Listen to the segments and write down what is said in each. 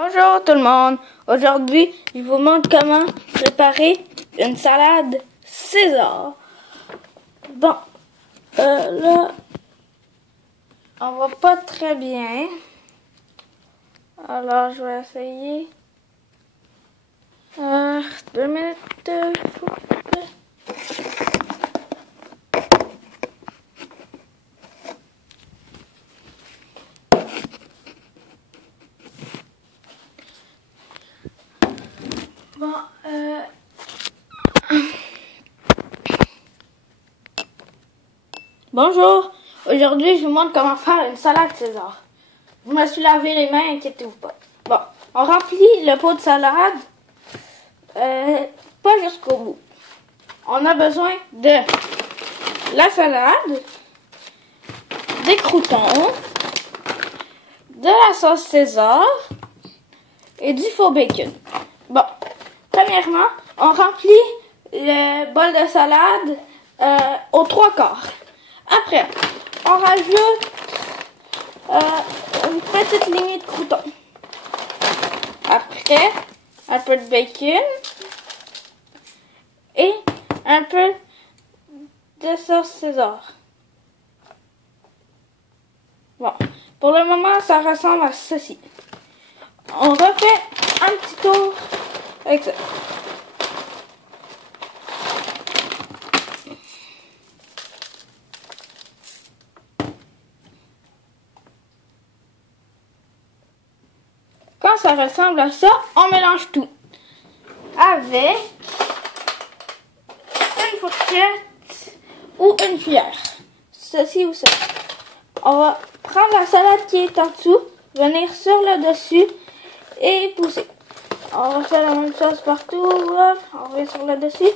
Bonjour tout le monde, aujourd'hui je vous montre comment préparer une salade César. Bon, là on voit pas très bien, alors je vais essayer. 2 minutes. Bon, bonjour, aujourd'hui je vous montre comment faire une salade César. Je me suis lavé les mains, inquiétez-vous pas. Bon, on remplit le pot de salade, pas jusqu'au bout. On a besoin de la salade, des croûtons, de la sauce César et du faux bacon. Bon, premièrement, on remplit le bol de salade aux 3/4. Après, on rajoute une petite lignée de croûtons. Après, un peu de bacon et un peu de sauce César. Bon, pour le moment, ça ressemble à ceci. On refait un petit tour avec ça. Quand ça ressemble à ça, on mélange tout avec une fourchette ou une cuillère. Ceci ou ça. On va prendre la salade qui est en dessous, venir sur le dessus et pousser. On va faire la même chose partout. Hop, on va sur le dessus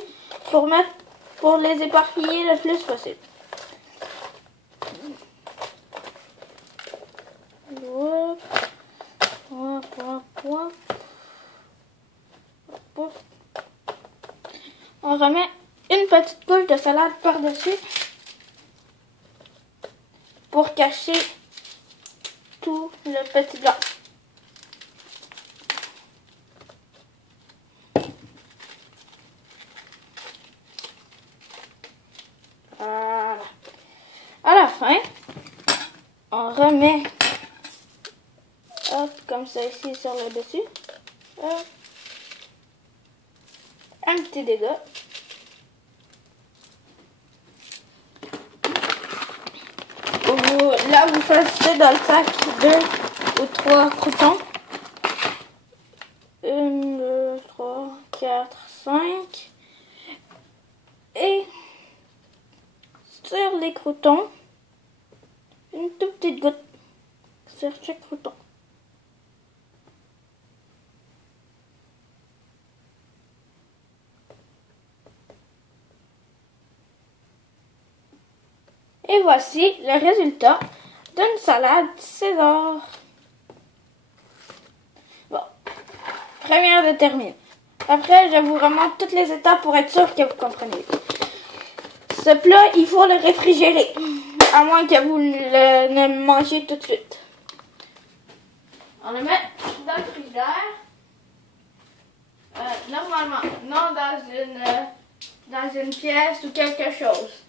pour les éparpiller le plus possible. Hop. On remet une petite couche de salade par-dessus pour cacher tout le petit blanc. Voilà. À la fin, on remet comme ça ici sur le dessus. Un petit dégât. Là, vous faites dans le sac 2 ou 3 croûtons. 1, 2, 3, 4, 5. Et sur les croûtons, une toute petite goutte sur chaque crouton. Et voici le résultat d'une salade César. Bon, première de terminer. Après, je vous remonte toutes les étapes pour être sûr que vous comprenez. Ce plat, il faut le réfrigérer, à moins que vous ne le mangiez tout de suite. On le met dans le frigidaire. Normalement, non dans une pièce ou quelque chose.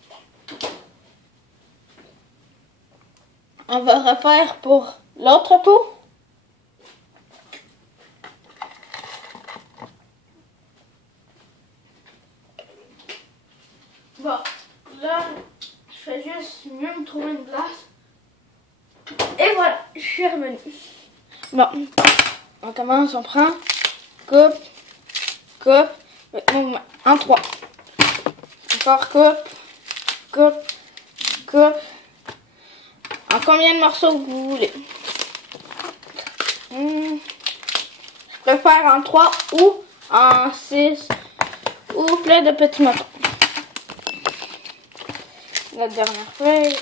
On va refaire pour l'autre pot. Bon, là, je fais juste mieux me trouver une place. Et voilà, je suis revenue. Bon, on commence, on prend, coupe, mouvement, en 3. Encore coupe. En combien de morceaux vous voulez? Je préfère en 3 ou en 6 ou plein de petits morceaux. La dernière feuille.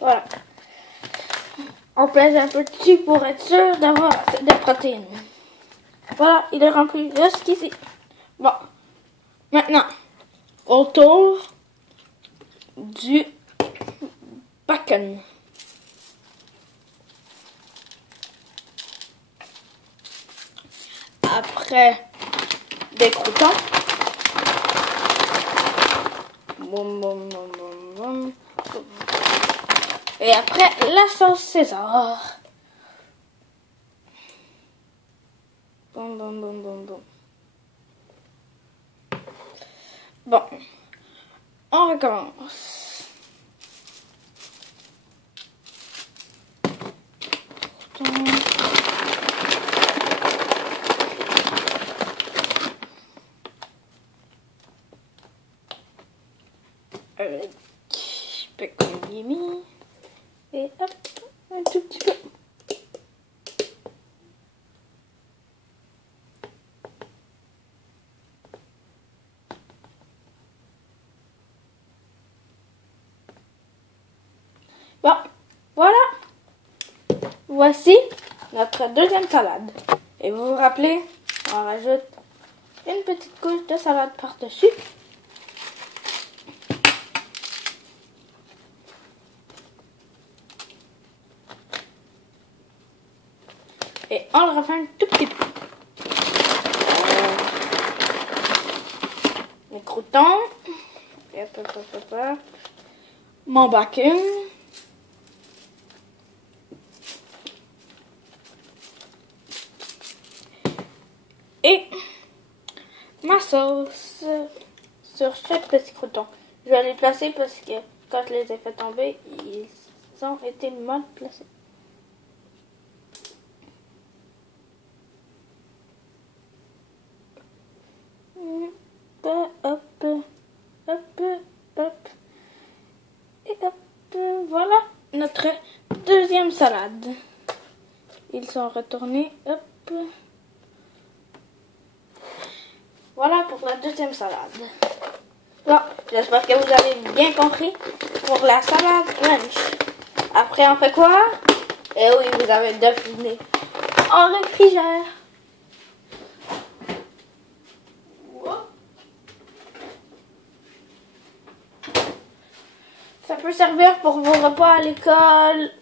Voilà. On pèse un peu dessus pour être sûr d'avoir des protéines. Voilà, il est rempli jusqu'ici. Bon, maintenant, autour du bacon. Après, des croûtons. Boum, boum, boum, boum, boum. Et après, la sauce César. Boum, boum, boum, boum, boum. Bon, on recommence. Avec Peccorimi et hop, un tout petit peu. Bon, voilà. Voici notre deuxième salade. Et vous vous rappelez, on rajoute une petite couche de salade par-dessus. Et on le refait un tout petit peu. Les croûtons. Et mon bacon. Et ma sauce sur chaque petit croûton. Je vais les placer parce que quand je les ai fait tomber, ils ont été mal placés. Hop, hop, hop. Et hop, voilà notre deuxième salade. Ils sont retournés, hop. Voilà pour la deuxième salade. Bon, j'espère que vous avez bien compris pour la salade lunch. Après, on fait quoi? Eh oui, vous avez deviné. On réfrigère. Ça peut servir pour vos repas à l'école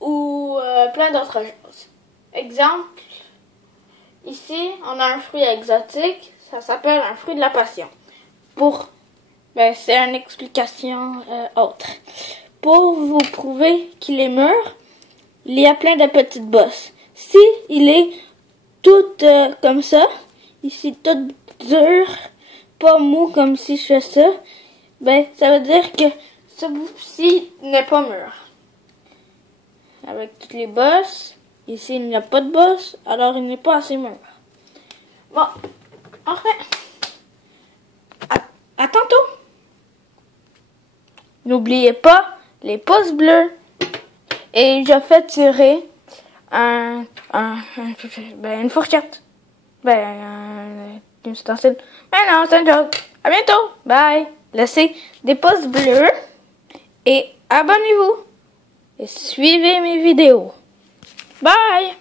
ou plein d'autres choses. Exemple, ici, on a un fruit exotique. Ça s'appelle un fruit de la passion. C'est une explication autre. Pour vous prouver qu'il est mûr, il y a plein de petites bosses. Si il est tout comme ça, ici tout dur, pas mou comme si je fais ça, ça veut dire que ce bout-ci n'est pas mûr. Avec toutes les bosses, ici il n'y a pas de bosses, alors il n'est pas assez mûr. Bon, enfin, à tantôt. N'oubliez pas les pouces bleus. Et je fais tirer une fourchette. Un ustensile. Mais non, c'est une joke. À bientôt. Bye. Laissez des pouces bleus et abonnez-vous. Et suivez mes vidéos. Bye.